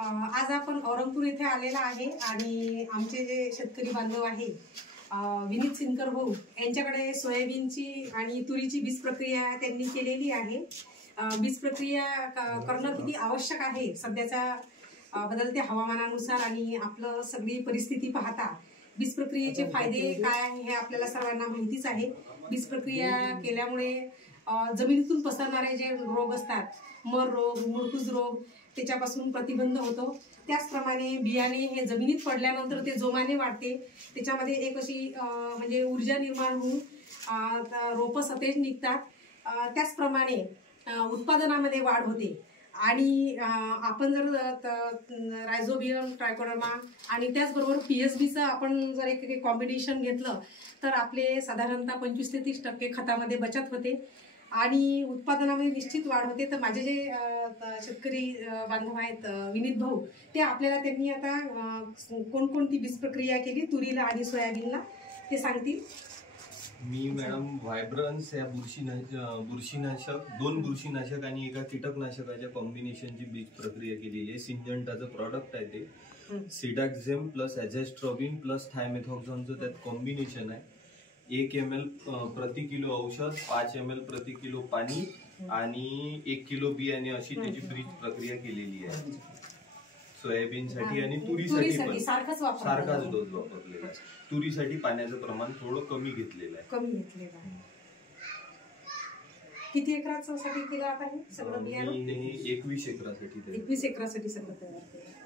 आज आपण औरंगपूर येथे आलेला आहे आणि आमचे जे शेतकरी बांधव आहे विनीत सिनकर भाऊ यांच्याकडे सोयाबीनची आणि तुरीची बीज प्रक्रिया त्यांनी केलेली आहे। बीज प्रक्रिया करणं किती आवश्यक आहे सध्याच्या बदलत्या हवामानानुसार आणि आपलं सगळी परिस्थिती पाहता बीज प्रक्रियेचे फायदे काय आहे हे आपल्याला सर्वांना माहितीच आहे। बीज प्रक्रिया केल्यामुळे जमिनीतून पसरणारे जे रोग असतात मर रोग मुळकुज रोग त्याच्यापासून प्रतिबंध होतो। त्याचप्रमाणे बियाणे हे जमिनीत पडल्यानंतर ते जोमाने वाढते, त्याच्यामध्ये एक अशी म्हणजे ऊर्जा निर्माण होऊन रोपं सतेज निघतात। त्याचप्रमाणे उत्पादनामध्ये वाढ होते आणि आपण जर रायझोबियम ट्रायकोडर्मा आणि त्याचबरोबर पीएसबीचं आपण जर एक कॉम्बिनेशन घेतलं तर आपले साधारणतः 25 ते 30% खतामध्ये बचत होते आणि उत्पादनामध्ये निश्चित वाढ होते। तर माझे जे शेतकरी बांधव आहेत विनीत भाऊ ते आपल्याला त्यांनी आता कोणकोणती बीज प्रक्रिया केली तुरीला आणि सोयाबीनला ते सांगतील। मी मॅडम व्हायब्रन्स या बुरशीनाशक 2 बुरशीनाशक आणि एका कीटकनाशकाच्या कॉम्बिनेशनची बीज प्रक्रिया केलेली आहे। सिंजंटाचं प्रॉडक्ट आहे ते सिडाक्झेम प्लस ॲझॅस्ट्रॉबिन प्लस थायमेथॉक्झॉनचं त्यात कॉम्बिनेशन आहे। 1 ml प्रति किलो औषध, 5 ml प्रति किलो पाणी आणि 1 किलो बियाणे अशी त्याची बीज प्रक्रिया केलेली आहे। सोयाबीनसाठी आणि तुरीसाठी पण सारखाच डोस वापरलेला आहे। तुरीसाठी पाण्याचं प्रमाण थोडं कमी घेतलेलं आहे। किती एकरासाठी केलं आता हे सगळं बियाणं? 21 एकरासाठी सगळं तयार केलं।